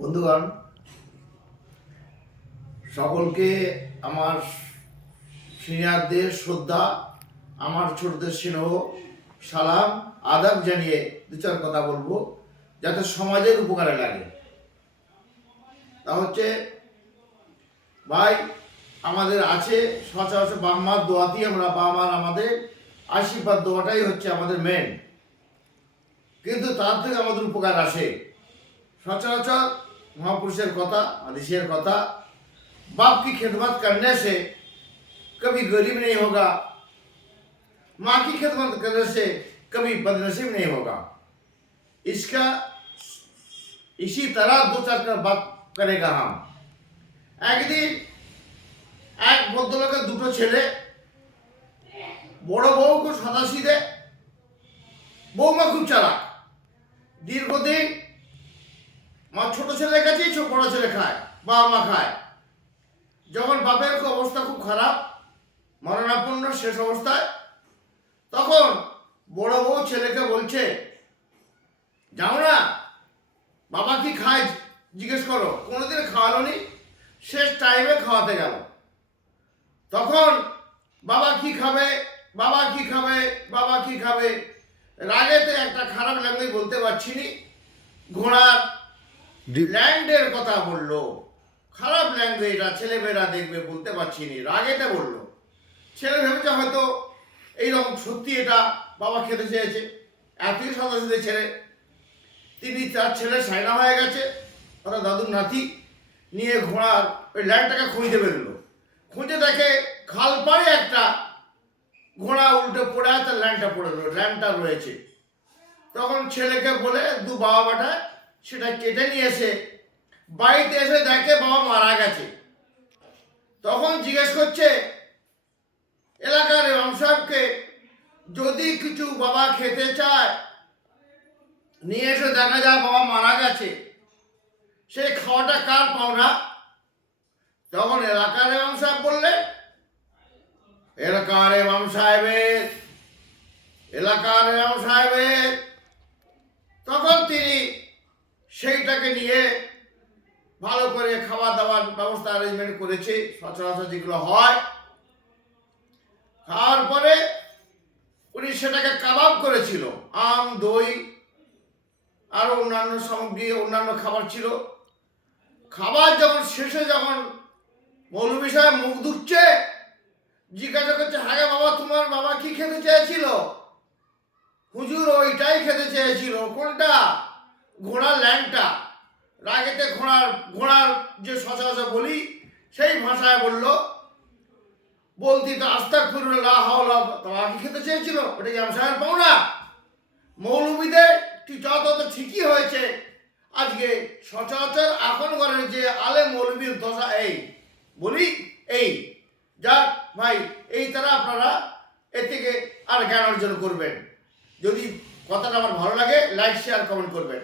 বন্ধুগণ, সকলকে আমার সিনিয়রদের শ্রদ্ধা, আমার ছোটদের স্নেহ, সালাম, আদাব জানিয়ে দু চার কথা বলবো যাতে সমাজের উপকারে লাগে। তা হচ্ছে ভাই, আমাদের আছে সচরাচর বাবা মার দোয়াতেই আমরা, বাবা মার আমাদের আশীর্বাদ দোয়াটাই হচ্ছে আমাদের মেন, কিন্তু তার থেকে আমাদের উপকার আসে। सचराचर महापुरुषेर कथा, हदीसेर कथा, बाप की खिदमत करने से कभी गरीब नहीं होगा, माँ की खिदमत करने से कभी बदनसीब नहीं होगा। इसका इसी तरह दो चार का बात करेगा हम। एक दिन एक भद्रलोकेर दुटो छेले बड़ बউ को सादासी दे, बौमा खूब चालाक, दीर्घदिन মা ছোট ছেলের কাছেই বড় ছেলে খায়, বাবা মা খায়। যখন বাপের অবস্থা খুব খারাপ, মরণাপন্ন শেষ অবস্থায়, তখন বড় বউ ছেলেকে বলছে, যাও না, বাবা কি খায় জিজ্ঞেস করো। কোনোদিন খাওয়ালো নি, শেষ টাইমে খাওয়াতে গেল। তখন বাবা কি খাবে, বাবা কি খাবে, বাবা কি খাবে, রাগেতে একটা খারাপ ল্যাঙ্গুয়েজ বলতে পারছি নি, ঘোড়ার ল্যান্ডের কথা বললো। খারাপ ল্যাঙ্গুয়েজটা ছেলেমেয়েরা দেখবে, বলতে পারছি নি, রাগেতে বললো। ছেলে ভেবেছে হয়তো এইরকম সত্যি এটা বাবা খেতে চেয়েছে। এতই সদস্য ছেলে, তিনি তার ছেলে সাইনা হয়ে গেছে, অর্থাৎ দাদুর নাতি, নিয়ে ঘোড়ার ওই ল্যান্ডটাকে খুঁজতে বেরোলো। খুঁজে দেখে খাল পাড়ে একটা ঘোড়া উল্টে পড়ে আছে, ল্যান্ডটা পড়ে রয়েছে, ল্যান্ডটা রয়েছে। তখন ছেলেকে বলে দু বাবা বেটা সেটা কেটে নিয়ে এসে বাড়িতে এসে দেখে বাবা মারা গেছে। তখন জিজ্ঞেস করছে এলাকার ইমাম সাহেবকে, যদি কিছু বাবা খেতে চায় নিয়ে এসে দেখা যায় বাবা মারা গেছে, সেই খাওয়াটা কার পাওনা? তখন এলাকার ইমাম সাহেব বললে, এলাকার ইমাম সাহেবের, এলাকার ইমাম সাহেবের। তখন তিনি সেইটাকে নিয়ে ভালো করে খাওয়া দাওয়ার ব্যবস্থা অ্যারেঞ্জমেন্ট করেছে, সচরাচর যেগুলো হয়। খাওয়ার পরে উনি সেটাকে কাবাব করেছিল, আম, দই আরো অন্যান্য সামগ্রী, অন্যান্য খাবার ছিল। খাবার যখন শেষে, যখন মৌলভী সাহেব মুখ ধুচ্ছে, জিজ্ঞাসা করছে, হ্যাঁ বাবা, তোমার বাবা কি খেতে চেয়েছিল? হুজুর ওইটাই খেতে চেয়েছিল। কোনটা? ঘোড়ার ল্যাংটা। রাগেতে ঘোড়ার যে সচরাচর বলি সেই ভাষায় বলল, বলতি তো আস্তাগফিরুল্লাহ হাওলা, তোমার কি খেতে চেয়েছিল? ওটা কি ইমাম সাহেব পাও না? মৌলবীদের যত ঠিকই হয়েছে। আজকে সচরাচর এখন করেন যে আলে মৌলবীর দশা এই বলি এই। যাক ভাই, এই তারা আপনারা এর থেকে আর জ্ঞান অর্জন করবেন। যদি কথাটা আমার ভালো লাগে, লাইক, শেয়ার, কমেন্ট করবেন।